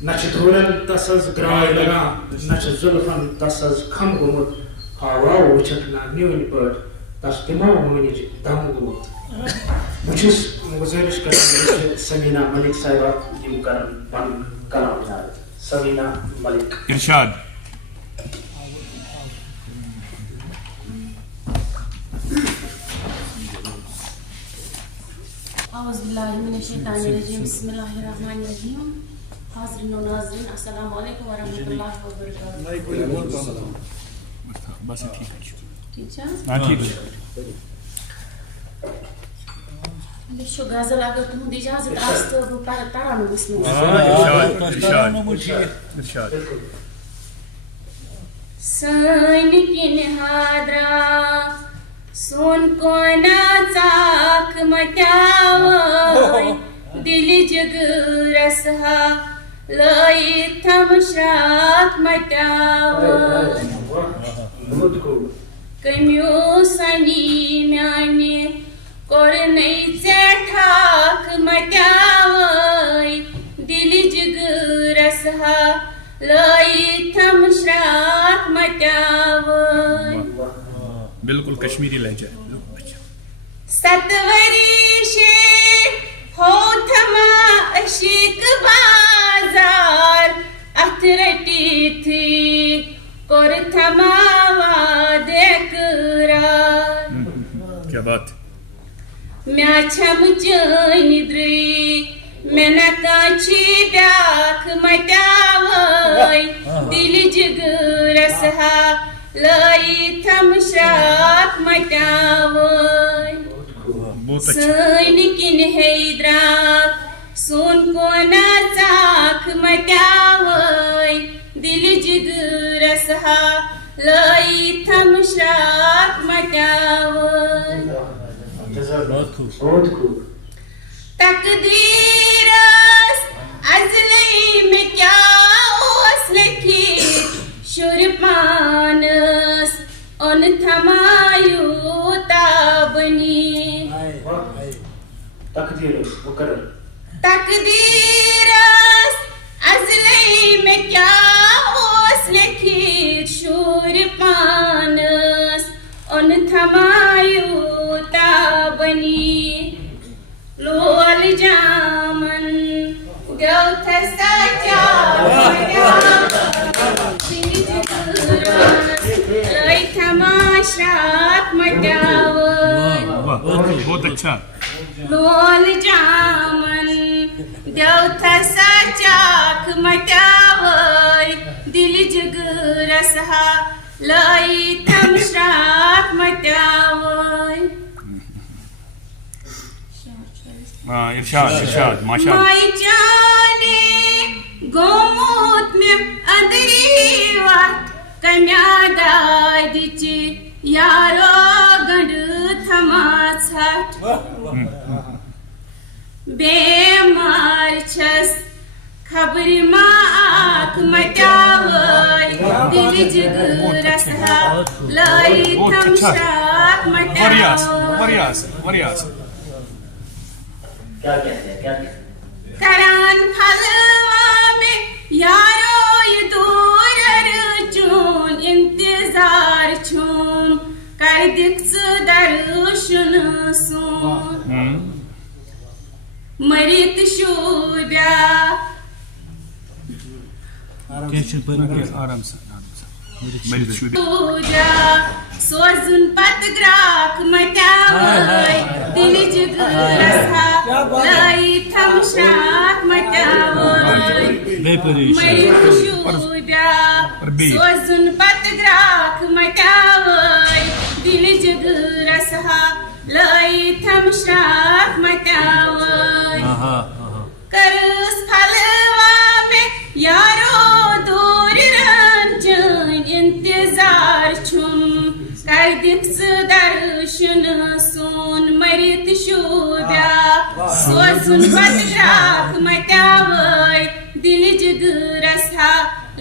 Na chithuran tasas grai lana, na chizulfan tasas kham gumut, hawa uchat na new bird, tas timau minij dam gumut. Which is Muzelish Karan, Sameena Malik Saiba, Yimkaran, Pan Kalaam. Sameena Malik. Irshad. أعوذ بالله من الشيطان الرجيم بسم الله الرحمن الرحيم حاضرين وناظرين السلام عليكم ورحمة الله وبركاته बस ठीक है ठीक है हाँ ठीक है शो गजल अगर तुम इजाजत आस्त वो तारा में बिस्मिल इरशाद सन किन हादरा सोन को ना चाक मटावय दिल जग रसहा लय थम श्राक मटावय कम्यो सनी म्याने कोरनै ठाक मटावय दिल जग रसहा लय थम श्राक मटावय बिल्कुल कश्मीरी लहजा सतवरीशे हो थमा अशिक बाजार अथरटी थी कोर थमा वादेकरार क्या बात म्या छम निद्री मैंने काची ब्याख मटावय दिल जग रसहा लय थम श्राक मटावय सन किन हैदराक सोन को ना चाक मटावय दिल जग रसहा लय थम श्राक मटावय तकदीरस अज़लई में क्या ओस लिखी शुरपानस उन थमायू ताबनी तकदीरस अज़लई में क्या ओस लिखी शुरपानस उन थमायू ताबनी लोल जामन गौथ सचा लय थमाशाक मटावय बहुत अच्छा लोल जामन गौथ सचाक मटावय दिल जग रसहा लय थम श्राक मटावय इरशाद माशाअल्लाह माई जाने गोमूत में अंदरी वक्त कम्यादादिची यारो गंड थमा छट बेमार छस खबर माक मटावय दिल जग रसहा लय थम श्राक मटावय करान फलवा में यारो ये दूर चून इंतजार छून कर दिक्स दर्शन सून मरित शूब्या आराम से पूजा सोजुन पतग्राक मटावय दिल जग रसहा लय थम श्राक मटावय मरित शूब्या सोजुन पतग्राक मटावय दिल जग रसहा लय थम श्राक मटावय करस फलवा में यारो दूर रंजन इंतजार छुम कर दिक्स दर्शन सून मरित शूब्या सोजुन पतग्राक मटावय दिल जग रसहा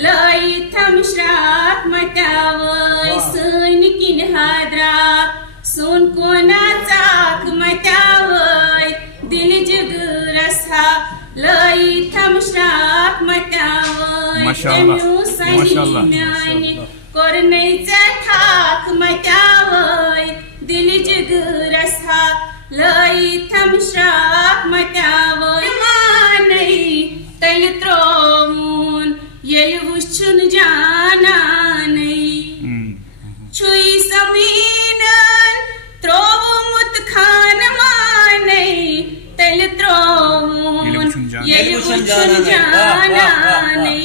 लय थम श्राक मटावय सन किन हादराक सोन को ना चाक मटावय दिल जग रसहा लय थम श्राक मटावय माशाअल्लाह माशाअल्लाह कोरनैचा ठाक मत्यावय दिल जिगरस हा लई थमश्राक मत्यावय मानै तल त्रोमून येल वुछुन जानानै छुई समीनन त्रोमुत खान मानै तल त्रोमून येल वुछुन जानानै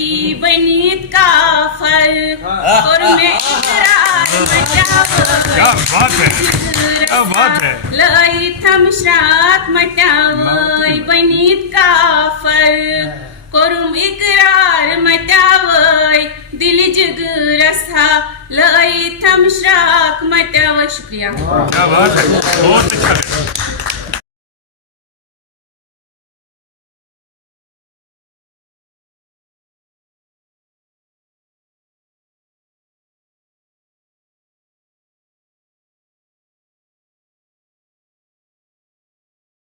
बनीत काफर और मैं इकरार मचावय क्या बात है क्या बात है लई थमश्राक मचावय बनीत काफर करुम इकरार मचावय दिल जिगरस हा लई थमश्राक मचावय शुक्रिया क्या बात है बहुत अच्छा है